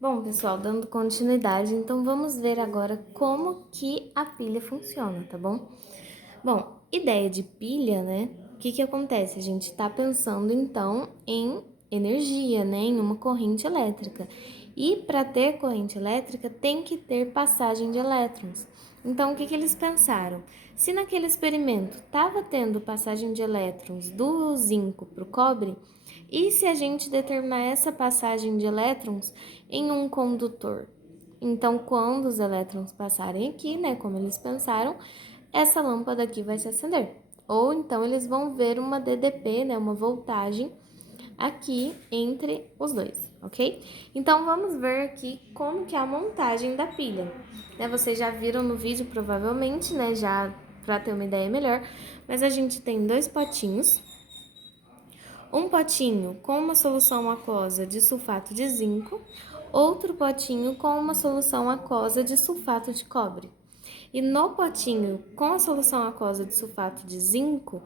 Bom, pessoal, dando continuidade, então vamos ver agora como que a pilha funciona, tá bom? Bom, ideia de pilha, né? O que que acontece? A gente tá pensando então em energia, né? Em uma corrente elétrica. E para ter corrente elétrica tem que ter passagem de elétrons. Então, o que que eles pensaram? Se naquele experimento estava tendo passagem de elétrons do zinco para o cobre, e se a gente determinar essa passagem de elétrons em um condutor? Então, quando os elétrons passarem aqui, né, como eles pensaram, essa lâmpada aqui vai se acender. Ou então eles vão ver uma DDP, né, uma voltagem aqui entre os dois, ok? Então vamos ver aqui como que é a montagem da pilha. Né, vocês já viram no vídeo provavelmente, né, já para ter uma ideia melhor, mas a gente tem dois potinhos, um potinho com uma solução aquosa de sulfato de zinco, outro potinho com uma solução aquosa de sulfato de cobre. E no potinho com a solução aquosa de sulfato de zinco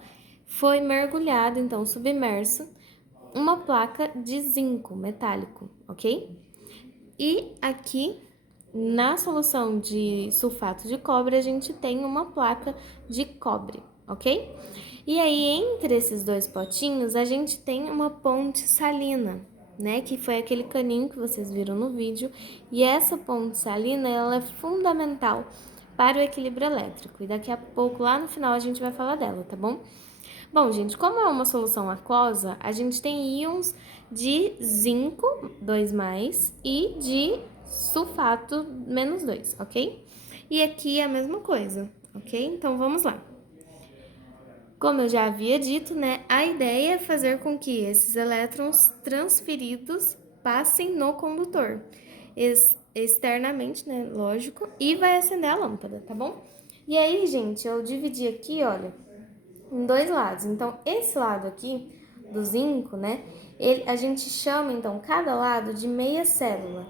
foi mergulhado, então submerso, uma placa de zinco metálico, ok? E aqui na solução de sulfato de cobre a gente tem uma placa de cobre, ok? E aí entre esses dois potinhos a gente tem uma ponte salina, né? Que foi aquele caninho que vocês viram no vídeo. E essa ponte salina ela é fundamental para o equilíbrio elétrico. E daqui a pouco lá no final a gente vai falar dela, tá bom? Bom, gente, como é uma solução aquosa, a gente tem íons de zinco, 2+, e de sulfato, -2, ok? E aqui é a mesma coisa, ok? Então, vamos lá. Como eu já havia dito, né, a ideia é fazer com que esses elétrons transferidos passem no condutor, externamente, né, lógico, e vai acender a lâmpada, tá bom? E aí, gente, eu dividi aqui, olha, em dois lados. Então, esse lado aqui do zinco, né? A gente chama então cada lado de meia célula.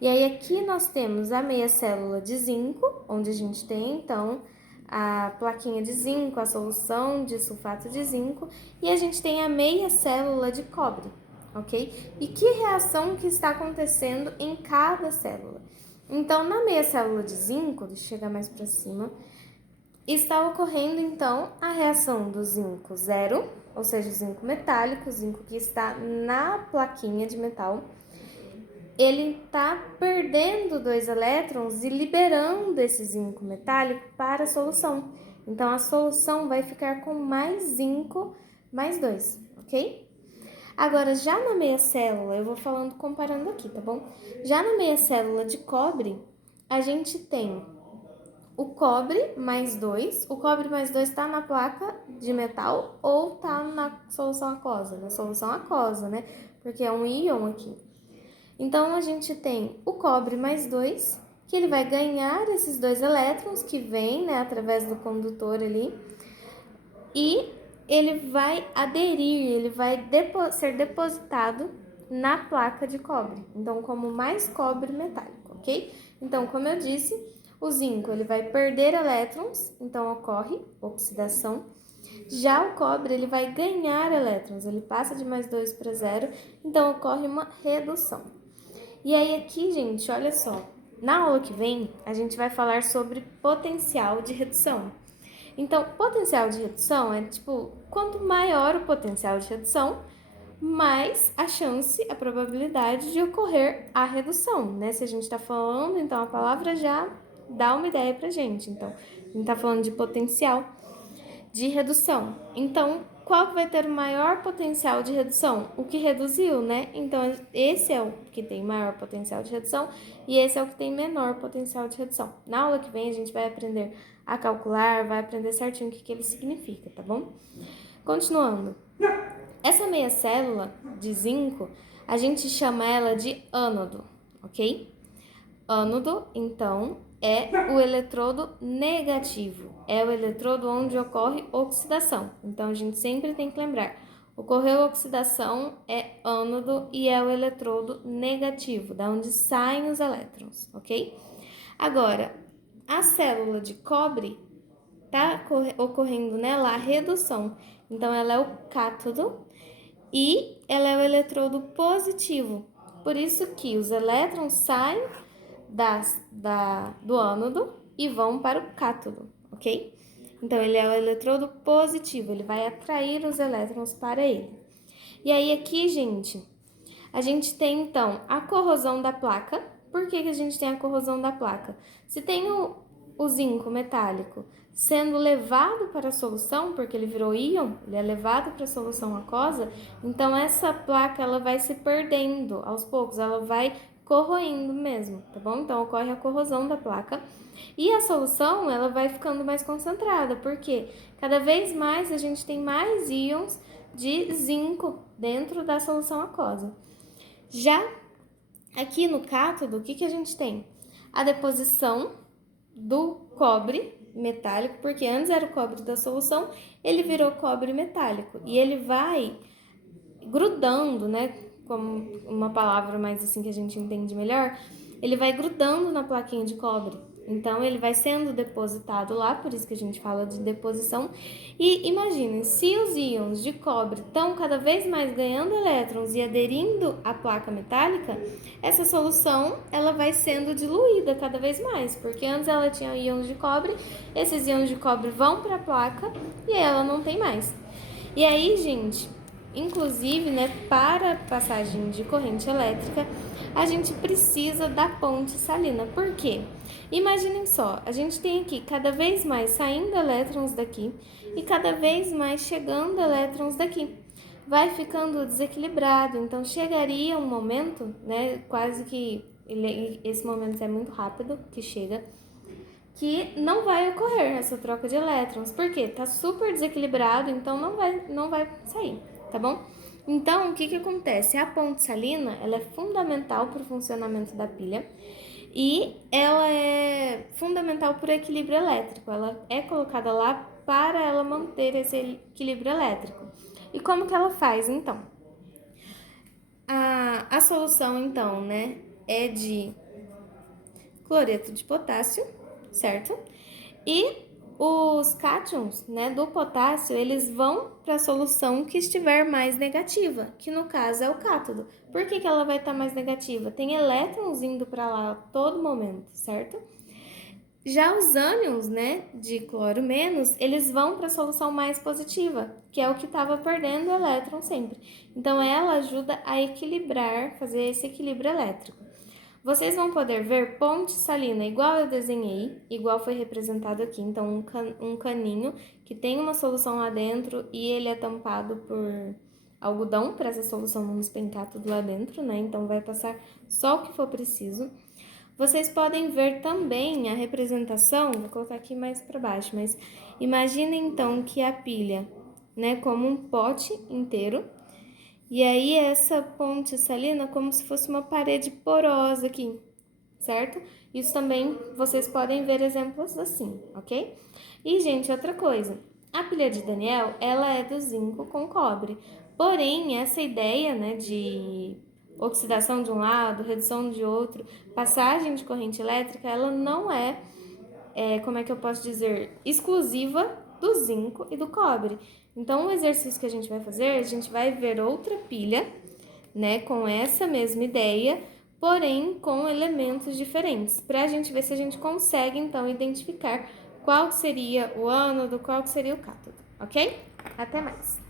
E aí aqui nós temos a meia célula de zinco, onde a gente tem então a plaquinha de zinco, a solução de sulfato de zinco, e a gente tem a meia célula de cobre, ok? E que reação que está acontecendo em cada célula? Então, na meia célula de zinco, deixa eu chegar mais para cima, está ocorrendo então a reação do zinco zero, ou seja, o zinco metálico, o zinco que está na plaquinha de metal, ele está perdendo 2 elétrons e liberando esse zinco metálico para a solução. Então a solução vai ficar com mais zinco mais 2, ok? Agora, já na meia célula, eu vou falando comparando aqui, tá bom? Já na meia célula de cobre, a gente tem o cobre mais 2. O cobre mais 2 está na placa de metal ou está na solução aquosa? Na solução aquosa, né? Porque é um íon aqui. Então, a gente tem o cobre mais 2, que ele vai ganhar esses 2 elétrons que vêm, né, através do condutor ali, e ele vai aderir, ele vai ser depositado na placa de cobre. Então, como mais cobre metálico, ok? Então, como eu disse, o zinco ele vai perder elétrons, então ocorre oxidação. Já o cobre ele vai ganhar elétrons, ele passa de mais 2 para 0, então ocorre uma redução. E aí aqui, gente, olha só, na aula que vem a gente vai falar sobre potencial de redução. Então, potencial de redução é tipo, quanto maior o potencial de redução, mais a chance, a probabilidade de ocorrer a redução, né? Se a gente está falando, então a palavra já dá uma ideia pra gente. Então, a gente está falando de potencial de redução. Então, qual que vai ter o maior potencial de redução? O que reduziu, né? Então, esse é o que tem maior potencial de redução e esse é o que tem menor potencial de redução. Na aula que vem, a gente vai aprender a calcular, vai aprender certinho o que ele significa, tá bom? Continuando. Essa meia célula de zinco, a gente chama ela de ânodo, ok? Ânodo, então, é o eletrodo negativo. É o eletrodo onde ocorre oxidação. Então, a gente sempre tem que lembrar. Ocorreu oxidação é ânodo e é o eletrodo negativo, da onde saem os elétrons, ok? Agora, a célula de cobre está ocorrendo nela a redução. Então, ela é o cátodo e ela é o eletrodo positivo. por isso que os elétrons saem do ânodo e vão para o cátodo, ok? Então, ele é o eletrodo positivo, ele vai atrair os elétrons para ele. E aí, aqui, gente, a gente tem, então, a corrosão da placa. Por que a gente tem a corrosão da placa? Se tem o zinco metálico sendo levado para a solução, porque ele virou íon, ele é levado para a solução aquosa, então essa placa ela vai se perdendo aos poucos, ela vai corroendo mesmo, tá bom? Então ocorre a corrosão da placa e a solução ela vai ficando mais concentrada, porque cada vez mais a gente tem mais íons de zinco dentro da solução aquosa. Já aqui no cátodo, o que a gente tem? A deposição do cobre metálico, porque antes era o cobre da solução, ele virou cobre metálico e ele vai grudando, né? Como uma palavra mais assim que a gente entende melhor, ele vai grudando na plaquinha de cobre. Então, ele vai sendo depositado lá, por isso que a gente fala de deposição. E imaginem, se os íons de cobre estão cada vez mais ganhando elétrons e aderindo à placa metálica, essa solução ela vai sendo diluída cada vez mais, porque antes ela tinha íons de cobre, esses íons de cobre vão para a placa e ela não tem mais. E aí, gente, inclusive, né, para passagem de corrente elétrica, a gente precisa da ponte salina. Por quê? Imaginem só, a gente tem aqui cada vez mais saindo elétrons daqui e cada vez mais chegando elétrons daqui. Vai ficando desequilibrado, então chegaria um momento, né, quase que esse momento é muito rápido que chega, que não vai ocorrer essa troca de elétrons, porque tá super desequilibrado, então não vai sair, tá bom? Então, o que acontece? A ponte salina, ela é fundamental para o funcionamento da pilha e ela é fundamental para o equilíbrio elétrico. Ela é colocada lá para ela manter esse equilíbrio elétrico. E como que ela faz, então? A solução, então, né, é de cloreto de potássio, certo? E os cátions, né, do potássio, eles vão para a solução que estiver mais negativa, que no caso é o cátodo. Por que ela vai estar mais negativa? Tem elétrons indo para lá a todo momento, certo? Já os ânions, né, de cloro menos, eles vão para a solução mais positiva, que é o que estava perdendo o elétron sempre. Então, ela ajuda a equilibrar, fazer esse equilíbrio elétrico. Vocês vão poder ver ponte salina igual eu desenhei, igual foi representado aqui. Então, um caninho que tem uma solução lá dentro e ele é tampado por algodão para essa solução não despencar tudo lá dentro, né? Então, vai passar só o que for preciso. Vocês podem ver também a representação, vou colocar aqui mais para baixo, mas imaginem então que a pilha, né, como um pote inteiro. E aí, essa ponte salina como se fosse uma parede porosa aqui, certo? Isso também vocês podem ver exemplos assim, ok? E, gente, outra coisa. A pilha de Daniel, ela é do zinco com cobre. Porém, essa ideia, né, de oxidação de um lado, redução de outro, passagem de corrente elétrica, ela não como é que eu posso dizer, exclusiva do zinco e do cobre. Então, o exercício que a gente vai fazer, a gente vai ver outra pilha, né, com essa mesma ideia, porém com elementos diferentes, para a gente ver se a gente consegue, então, identificar qual seria o ânodo, qual seria o cátodo, ok? Até mais!